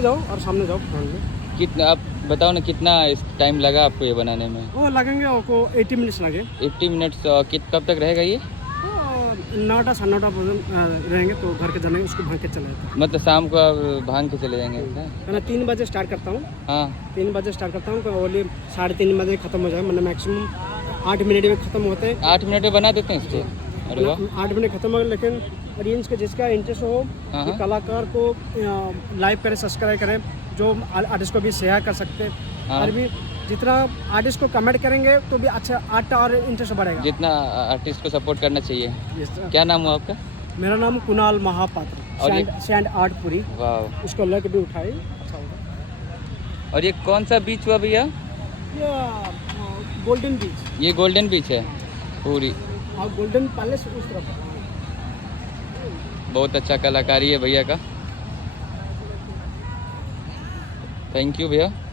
जाओ और सामने जाओ फ्रंट में। कितना आप बताओ ना, कितना इस टाइम लगा आपको ये बनाने में? वो लगेंगे आपको 80 मिनट्स लगे। 80 मिनट्स। कब तक रहेगा ये? 9टा 9:30 रहेंगे तो घर के जाने उसको भाग के चले जाते हैं। मतलब शाम को आप भांग के चले जाएंगे ऐसा? मैं 3 बजे स्टार्ट करता हूँ। हाँ 3 बजे स्टार्ट करता हूँ, ओनली 3:30 बजे खत्म हो जाए, मतलब मैक्सिमम 8 मिनट में खत्म होते हैं। 8 मिनट में बना देते हैं इसको? अरे वाह। 8 मिनट खत्म हो गए, लेकिन ऑडियंस के जिसका इंटरेस्ट हो हाँ, कि हाँ। कलाकार को लाइक करे, सब्सक्राइब करे, जो आर्टिस्ट को भी शेयर कर सकते हैं। हाँ। और भी जितना आर्टिस्ट को कमेंट करेंगे तो भी अच्छा आर्ट और इंटरेस्ट बढ़ेगा। जितना आर्टिस्ट को सपोर्ट करना चाहिए। Yes, sir। क्या नाम हुआ आपका? मेरा नाम कुणाल महापात्र, और सैंड आर्ट पुरी। वाह। उसको लेके भी उठाई, अच्छा होगा। और ये कौन सा बीच हुआ भैया? ये गोल्डन बीच। ये गोल्डन बीच है पूरी। और गोल्डन पैलेस उस तरफ है। बहुत अच्छा कलाकारी है भैया का। थैंक यू भैया।